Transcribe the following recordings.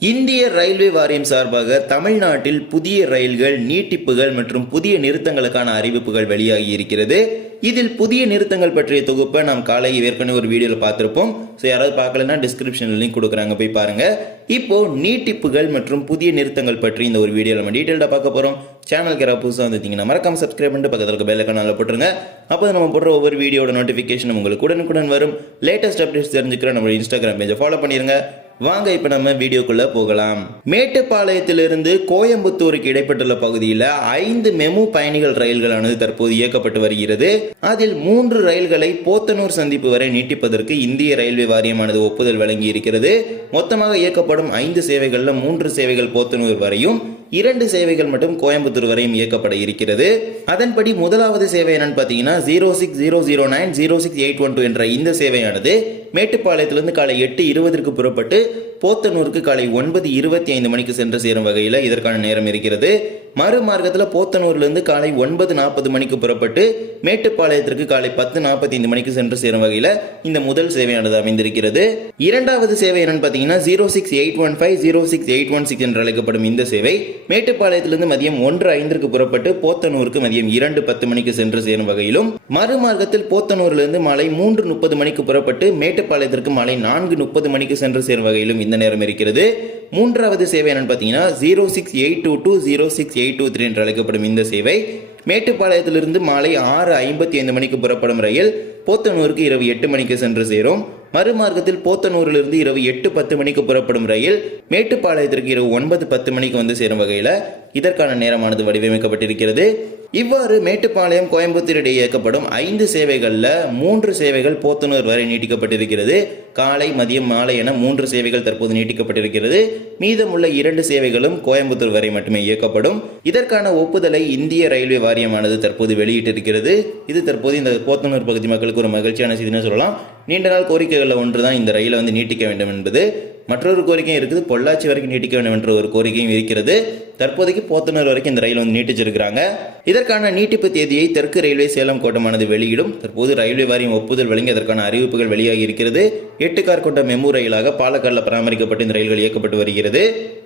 இந்திய ரயில்வே வாரியம் சார்பாக தமிழ்நாட்டில் புதிய ரயில்கள் நீட்டிப்புகள் மற்றும் புதிய நிறுத்தங்களுக்கான அறிவிப்புகள் வெளியாகி இருக்கிறது. இதில் புதிய நிறுத்தங்கள் பற்றிய தொகுப்பை நாம் காலை ஏற்கனவே ஒரு வீடியோவில் பார்த்துருப்போம். ஸோ யாராவது பார்க்கலன்னா டிஸ்கிரிப்ஷனில் லிங்க் கொடுக்குறாங்க போய் பாருங்க. இப்போ நீட்டிப்புகள் மற்றும் புதிய நிறுத்தங்கள் பற்றி இந்த ஒரு வீடியோவில் நம்ம டீட்டெயிலாக பார்க்க போகிறோம் சேனலுக்கு யாராவது புதுசாக வந்துட்டீங்கன்னா மறக்காம சப்ஸ்கிரைப் பண்ணிட்டு பக்கத்தில் இருக்க பெல் போட்டுருங்க. அப்போ நம்ம போடுற ஒவ்வொரு வீடியோட நோட்டிஃபிகேஷன் உங்களுக்கு உடனுக்குடன் வரும். லேட்டஸ்ட் அப்டேட்ஸ் தெரிஞ்சுக்கிற நம்ம இன்ஸ்டாகிராம் பேஜை ஃபாலோ பண்ணிருங்க. வாங்க இப்ப நம்ம வீடியோக்குள்ள போகலாம். மேட்டுப்பாளையத்திலிருந்து கோயம்புத்தூருக்கு இடைப்பட்டுள்ள பகுதியில் ஐந்து மெமு பயணிகள் ரயில்களானது தற்போது இயக்கப்பட்டு வருகிறது. அதில் மூன்று ரயில்களை போத்தனூர் சந்திப்பு வரை நீட்டிப்பதற்கு இந்திய ரயில்வே வாரியமானது ஒப்புதல் வழங்கி இருக்கிறது மொத்தமாக இயக்கப்படும் ஐந்து சேவைகளில் மூன்று சேவைகள் போத்தனூர் வரையும் இரண்டு சேவைகள் மட்டும் கோயம்புத்தூர் வரையும் இயக்கப்பட இருக்கிறது. அதன்படி முதலாவது சேவை என்னன்னு பார்த்தீங்கன்னா zero six zero zero nine zero six eight one two என்ற இந்த சேவையானது மேட்டுப்பாளையத்திலிருந்து காலை எட்டு இருபதற்கு புறப்பட்டு போத்தனூருக்கு காலை ஒன்பது இருபத்தி ஐந்து மணிக்கு சென்று சேரும் வகையில் இதற்கான நேரம் இருக்கிறது. மறுமார்க்கத்தில் போத்தனூர்லேருந்து காலை ஒன்பது நாற்பது மணிக்கு புறப்பட்டு மேட்டுப்பாளையத்திற்கு காலை பத்து நாற்பத்தி ஐந்து மணிக்கு சென்று சேரும் வகையில் இந்த முதல் சேவையானது அமைந்திருக்கிறது. இரண்டாவது சேவை என்னன்னு பார்த்தீங்கன்னா zero six eight one five zero six eight one six என்று அழைக்கப்படும் இந்த சேவை. மேட்டுப்பாளையத்திலிருந்து மதியம் ஒன்று ஐந்திற்கு புறப்பட்டு போத்தனூருக்கு மதியம் இரண்டு பத்து மணிக்கு சென்று சேரும் வகையிலும் மறுமார்க்கத்தில் போத்தனூரிலிருந்து மாலை மூன்று முப்பது மணிக்கு புறப்பட்டு மேட்டுப்பாளையத்திற்கு மாலை நான்கு முப்பது மணிக்கு சென்று சேரும் வகையிலும் இந்த நேரம் இருக்கிறது. மூன்றாவது சேவை என்னன்னு பார்த்தீங்கன்னா zero six eight two two zero six eight two three என்று அழைக்கப்படும் இந்த சேவை மேட்டுப்பாளையத்திலிருந்து மாலை ஆறு ஐம்பத்தி ஐந்து மணிக்கு புறப்படும் ரயில் போத்தனூருக்கு இரவு எட்டு மணிக்கு சென்று சேரும். மறுமார்க்கத்தில் போத்தனூரிலிருந்து இரவு எட்டு பத்து மணிக்கு புறப்படும் ரயில் மேட்டுப்பாளையத்திற்கு இரவு ஒன்பது பத்து மணிக்கு வந்து சேரும் வகையில் இதற்கான நேரமானது வடிவமைக்கப்பட்டிருக்கிறது. இவ்வாறு மேட்டுப்பாளையம் கோயம்புத்தூர் இடையே இயக்கப்படும் ஐந்து சேவைகளில் மூன்று சேவைகள் போத்தனூர் வரை நீட்டிக்கப்பட்டிருக்கிறது. காலை மதியம் மாலை என மூன்று சேவைகள் தற்போது நீட்டிக்கப்பட்டிருக்கிறது. மீதமுள்ள இரண்டு சேவைகளும் கோயம்புத்தூர் வரை மட்டுமே இயக்கப்படும். இதற்கான ஒப்புதலை இந்திய ரயில்வே வாரியமானது தற்போது வெளியிட்டிருக்கிறது. இது தற்போது இந்த போத்தனூர் பகுதி மக்களுக்கு ஒரு மகிழ்ச்சியான செய்தின்னு சொல்லலாம். நீண்ட நாள் கோரிக்கைகளில் ஒன்று தான் இந்த ரயிலை வந்து நீட்டிக்க வேண்டும் என்பது. மற்றொரு கோரிக்கையும் இருக்குது. பொள்ளாச்சி வரைக்கும் நீட்டிக்க வேண்டும் என்ற ஒரு கோரிக்கையும் இருக்கிறது. தற்போதைக்கு போத்தனூர் வரைக்கும் இந்த ரயில் வந்து நீட்டிச்சிருக்கிறாங்க. இதற்கான நீட்டிப்பு தேதியை தெற்கு ரயில்வே சேலம் கோட்டமானது வெளியிடும். தற்போது ரயில்வே வாரியம் ஒப்புதல் வழங்கி அதற்கான அறிவிப்புகள் வெளியாகி இருக்கிறது. எட்டு கார் கொண்ட மெமு ரயிலாக பாலக்காடில் பராமரிக்கப்பட்டு இந்த ரயில்கள் இயக்கப்பட்டு வருகிறது.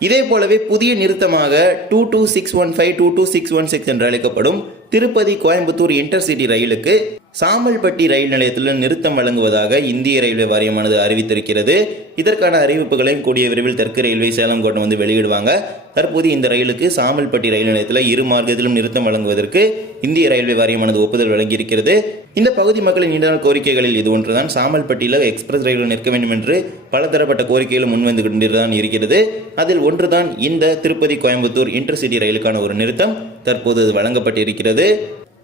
இதே போலவே புதிய நிறுத்தமாக two two six one five two two six one six என்று அழைக்கப்படும் திருப்பதி கோயம்புத்தூர் இன்டர்சிட்டி ரயிலுக்கு சாம்பல்பட்டி ரயில் நிலையத்தில் நிறுத்தம் வழங்குவதாக இந்திய ரயில்வே வாரியமானது அறிவித்திருக்கிறது. இதற்கான அறிவிப்புகளையும் கூடிய விரைவில் தெற்கு ரயில்வே சேலம் கோட்டம் வந்து வெளியிடுவாங்க. தற்போது இந்த ரயிலுக்கு சாமல்பட்டி ரயில் நிலையத்தில் இரு மார்க்கத்திலும் நிறுத்தம் வழங்குவதற்கு இந்திய ரயில்வே வாரியமானது ஒப்புதல் வழங்கியிருக்கிறது. இந்த பகுதி மக்களின் நீண்ட கோரிக்கைகளில் இது ஒன்றுதான். சாமல்பட்டியில் எக்ஸ்பிரஸ் ரயில்கள் நிற்க வேண்டும் என்று பலதரப்பட்ட கோரிக்கைகளும் முன்வந்து கொண்டுதான் இருக்கிறது. அதில் ஒன்றுதான் இந்த திருப்பதி கோயம்புத்தூர் இன்டர்சிட்டி ரயிலுக்கான ஒரு நிறுத்தம். தற்போது அது வழங்கப்பட்டிருக்கிறது.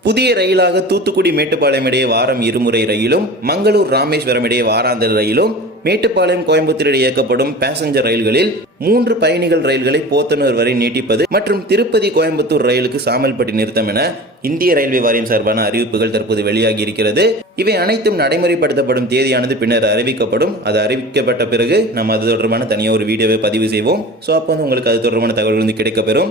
புதிய ரயிலாக தூத்துக்குடி மேட்டுப்பாளையம் இடையே வாரம் இருமுறை ரயிலும் மங்களூர் ராமேஸ்வரம் இடையே வாராந்திர ரயிலும் மேட்டுப்பாளையம் கோயம்புத்தூர் இடையே இயக்கப்படும் பேசஞ்சர் ரயில்களில் மூன்று பயணிகள் ரயில்களை போத்தனூர் வரை நீட்டிப்பது மற்றும் திருப்பதி கோயம்புத்தூர் ரயிலுக்கு சாமல்பட்டி நிறுத்தம் என இந்திய ரயில்வே வாரியம் சார்பான அறிவிப்புகள் தற்போது வெளியாகி இருக்கிறது இவை அனைத்தும் நடைமுறைப்படுத்தப்படும் தேதியானது பின்னர் அறிவிக்கப்படும். அது அறிவிக்கப்பட்ட பிறகு நம்ம அது தொடர்பான தனியாக ஒரு வீடியோவை பதிவு செய்வோம். ஸோ அப்போ வந்து உங்களுக்கு அது தொடர்பான தகவல் வந்து கிடைக்கப்பெறும்.